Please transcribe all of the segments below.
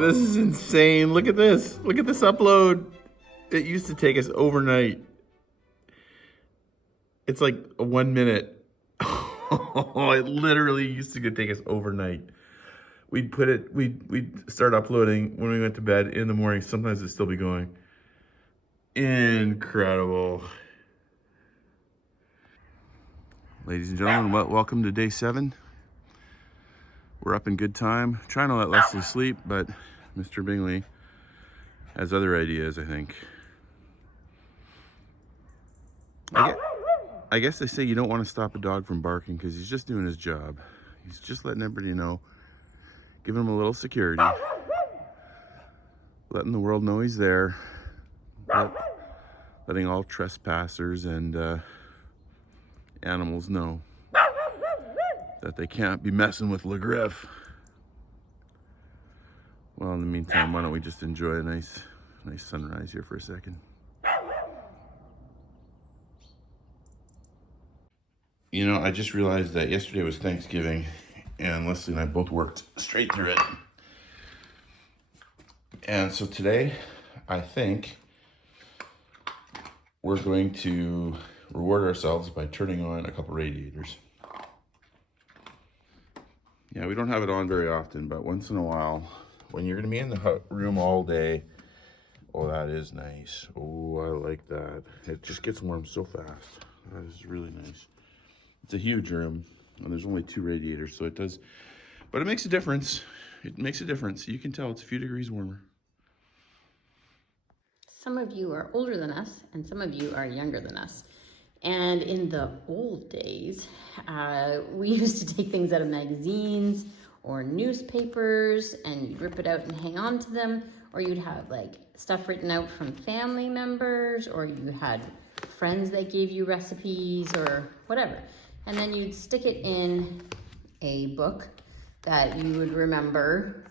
This is insane. Look at this. Look at this upload. It used to take us overnight. It's like 1 minute. It literally used to take us overnight. We'd start uploading when we went to bed in the morning. Sometimes it'd still be going. Incredible. Ladies and gentlemen, welcome to day 7. We're up in good time. Trying to let Leslie sleep, but Mr. Bingley has other ideas, I think. I guess they say you don't want to stop a dog from barking because he's just doing his job. He's just letting everybody know, giving him a little security, letting the world know he's there, letting all trespassers and animals know that they can't be messing with Grifferaie. Well, in the meantime, why don't we just enjoy a nice sunrise here for a second. You know, I just realized that yesterday was Thanksgiving, and Leslie and I both worked straight through it. And so today, I think we're going to reward ourselves by turning on a couple radiators. Yeah, we don't have it on very often, but once in a while, when you're gonna be in the room all day, oh, that is nice. Oh, I like that. It just gets warm so fast. That is really nice. It's a huge room, and there's only 2 radiators, so it does, but it makes a difference. It makes a difference. You can tell it's a few degrees warmer. Some of you are older than us, and some of you are younger than us. And in the old days, we used to take things out of magazines or newspapers, and you'd rip it out and hang on to them, or you'd have like stuff written out from family members, or you had friends that gave you recipes or whatever. And then you'd stick it in a book that you would remember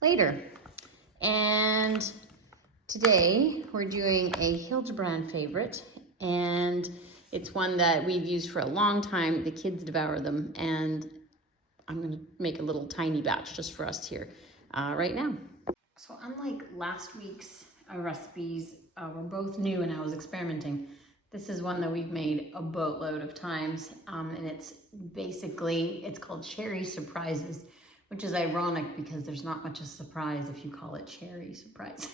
later. And today we're doing a Hildebrand favorite, and it's one that we've used for a long time. The kids devour them, and I'm gonna make a little tiny batch just for us here right now. So unlike last week's recipes, were both new and I was experimenting. This is one that we've made a boatload of times, and it's called Cherry Surprises, which is ironic because there's not much of a surprise if you call it Cherry Surprises.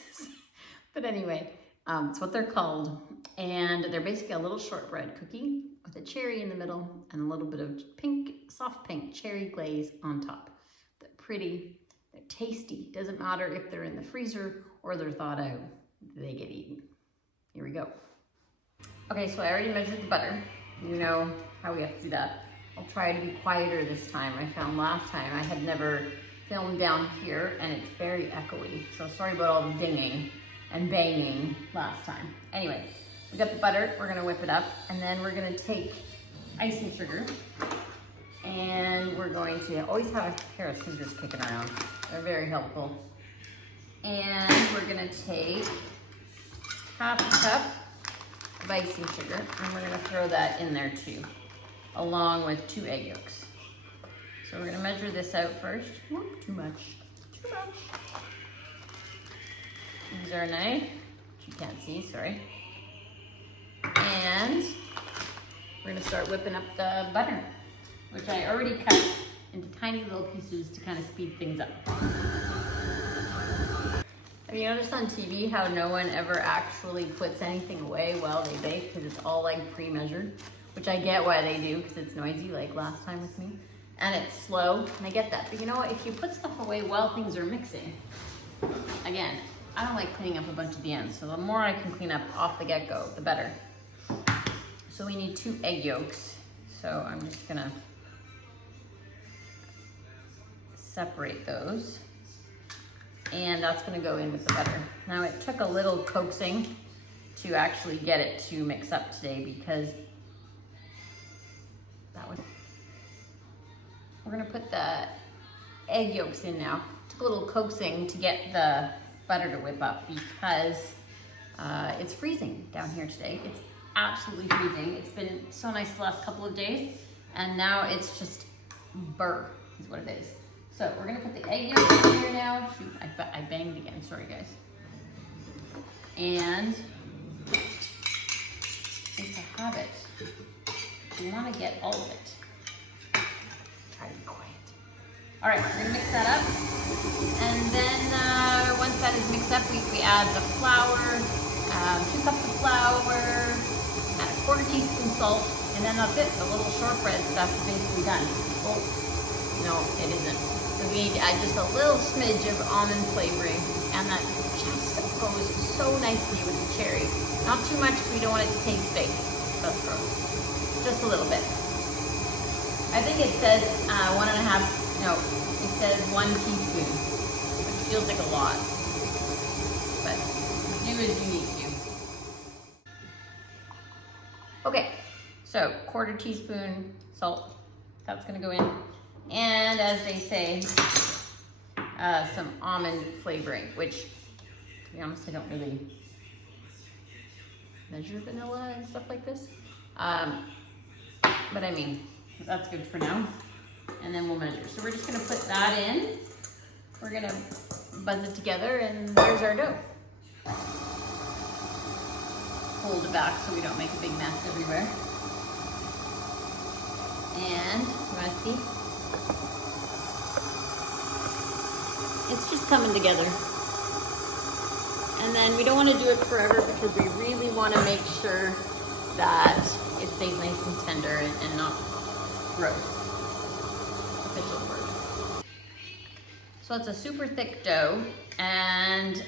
But anyway, it's what they're called, and they're basically a little shortbread cookie with a cherry in the middle and a little bit of soft pink cherry glaze on top. They're pretty, they're tasty. Doesn't matter if they're in the freezer or they're thawed out, they get eaten. Here we go. Okay, so I already measured the butter. You know how we have to do that. I'll try to be quieter this time. I found last time I had never filmed down here and it's very echoey. So sorry about all the dinging and banging last time. Anyway, we got the butter, we're gonna whip it up, and then we're gonna take icing sugar, and we're going to always have a pair of scissors kicking around. They're very helpful. And we're gonna take half a cup of icing sugar, and we're gonna throw that in there too, along with 2 egg yolks. So we're gonna measure this out first. Whoop, too much. Use our knife, which you can't see, sorry. And we're gonna start whipping up the butter, which I already cut into tiny little pieces to kind of speed things up. Have you noticed on TV how no one ever actually puts anything away while they bake because it's all like pre-measured? Which I get why they do, because it's noisy like last time with me. And it's slow, and I get that. But you know what, if you put stuff away while things are mixing, again, I don't like cleaning up a bunch at the end, so the more I can clean up off the get-go, the better. So we need 2 egg yolks. So I'm just gonna separate those. And that's gonna go in with the butter. Now it took a little coaxing to actually get it to mix up today because that one. We're gonna put the egg yolks in now. It took a little coaxing to get the butter to whip up because it's freezing down here today. It's absolutely freezing. It's been so nice the last couple of days, and now it's just burr is what it is. So we're gonna put the egg yolk in here now. Shoot, I banged again, sorry guys. And it's a habit. You wanna get all of it. Try to be quiet. All right, we're gonna mix that up. And then once that is mixed up, we add the flour, 2 cups of flour, add a 1/4 teaspoon salt, and then that's it. The little shortbread stuff is basically done. Oh, no, it isn't. So we need to add just a little smidge of almond flavoring, and that just goes so nicely with the cherry. Not too much, we don't want it to taste big. That's gross. Just a little bit. I think it says 1.5. No, it says 1 teaspoon, which feels like a lot, but do as you need to. Okay, so 1/4 teaspoon salt, that's gonna go in. And as they say, some almond flavoring, which, to be honest, I don't really measure vanilla and stuff like this. But I mean, that's good for now. And then we'll measure. So we're just gonna put that in. We're gonna buzz it together, and there's our dough. Hold it back so we don't make a big mess everywhere. And you wanna see? It's just coming together. And then we don't wanna do it forever because we really wanna make sure that it stays nice and tender and not gross. Official word. So it's a super thick dough, and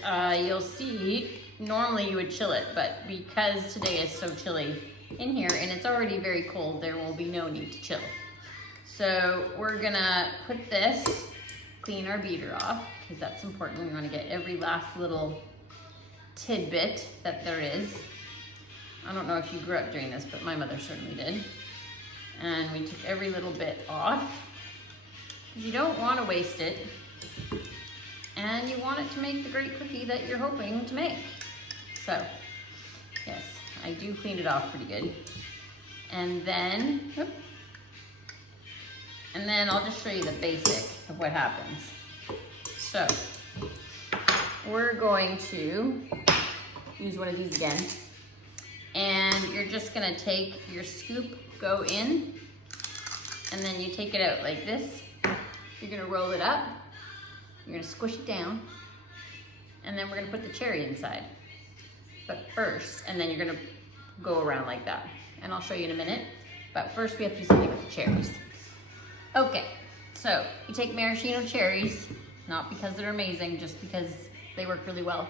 you'll see, normally you would chill it, but because today is so chilly in here and it's already very cold, there will be no need to chill. So we're gonna put this, clean our beater off, because that's important. We wanna get every last little tidbit that there is. I don't know if you grew up doing this, but my mother certainly did. And we took every little bit off. You don't want to waste it, and you want it to make the great cookie that you're hoping to make. So, yes, I do clean it off pretty good. And then, I'll just show you the basic of what happens. So, we're going to use one of these again, and you're just gonna take your scoop, go in, and then you take it out like this. You're gonna roll it up, you're gonna squish it down, and then we're gonna put the cherry inside. But first, and then you're gonna go around like that. And I'll show you in a minute, but first we have to do something with the cherries. Okay, so you take maraschino cherries, not because they're amazing, just because they work really well.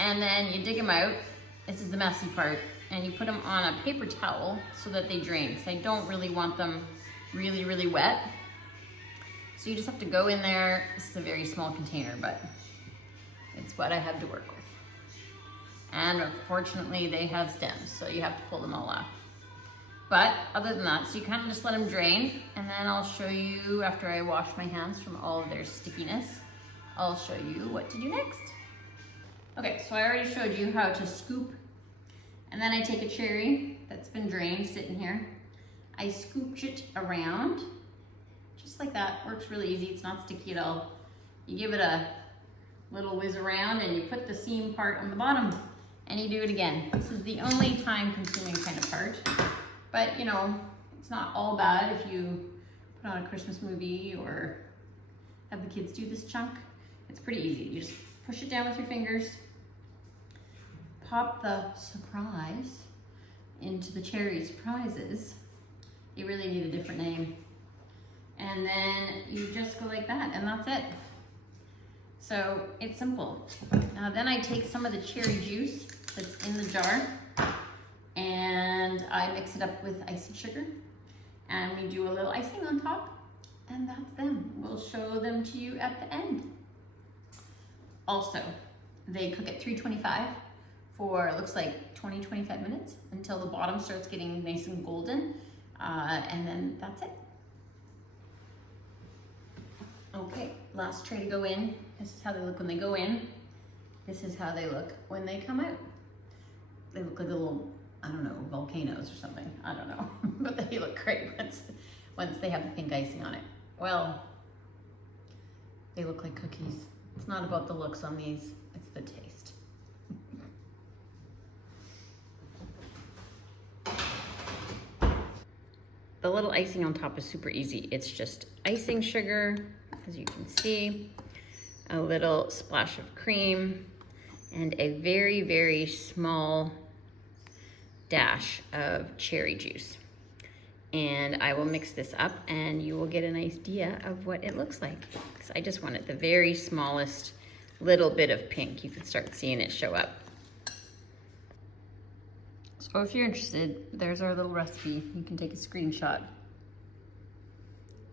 And then you dig them out, this is the messy part, and you put them on a paper towel so that they drain, because I don't really want them really, really wet. So you just have to go in there. This is a very small container, but it's what I have to work with. And unfortunately, they have stems, so you have to pull them all off. But other than that, so you kind of just let them drain, and then I'll show you, after I wash my hands from all of their stickiness, I'll show you what to do next. Okay, so I already showed you how to scoop, and then I take a cherry that's been drained, sitting here. I scooped it around, just like that. Works really easy, it's not sticky at all. You give it a little whiz around, and you put the seam part on the bottom, and you do it again. This is the only time-consuming kind of part, but you know, it's not all bad if you put on a Christmas movie or have the kids do this chunk. It's pretty easy. You just push it down with your fingers, pop the surprise into the cherry surprises. You really need a different name. And then you just go like that, and that's it. So it's simple. Now then I take some of the cherry juice that's in the jar, and I mix it up with icing sugar, and we do a little icing on top, and that's them. We'll show them to you at the end. Also, they cook at 325 for, it looks like 20-25 minutes until the bottom starts getting nice and golden, and then that's it. Okay, last tray to go in. This is how they look when they go in. This is how they look when they come out. They look like a little, I don't know, volcanoes or something. I don't know, but they look great once they have the pink icing on it. Well, They look like cookies. It's not about the looks on these, it's the taste. The little icing on top is super easy. It's just icing sugar, as you can see, a little splash of cream, and a very, very small dash of cherry juice. And I will mix this up and you will get an idea of what it looks like. Because I just wanted the very smallest little bit of pink. You can start seeing it show up. So if you're interested, there's our little recipe. You can take a screenshot.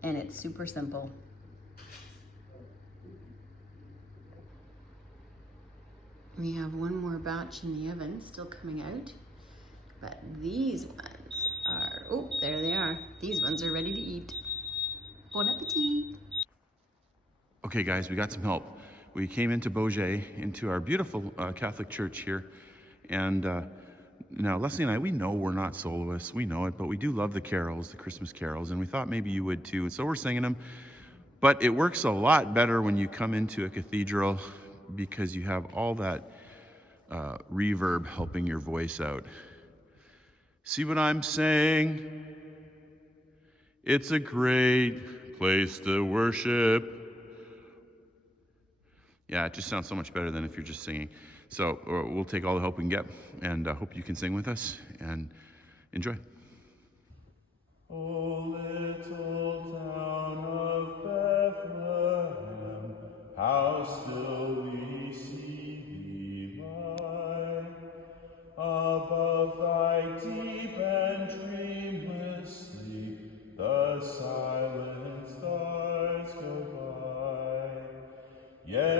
And it's super simple. We have one more batch in the oven still coming out. But these ones are, oh, there they are. These ones are ready to eat. Bon appetit. Okay guys, we got some help. We came into Beaujeu, into our beautiful Catholic church here. And now Leslie and I, we know we're not soloists, we know it, but we do love the carols, the Christmas carols, and we thought maybe you would too. And so we're singing them. But it works a lot better when you come into a cathedral because you have all that reverb helping your voice out. See what I'm saying? It's a great place to worship. Yeah, it just sounds so much better than if you're just singing. So we'll take all the help we can get, and hope you can sing with us, and enjoy. O little town of Bethlehem, how still we see thee lie. Above thy deep and dreamless sleep, the silent stars go by. Yet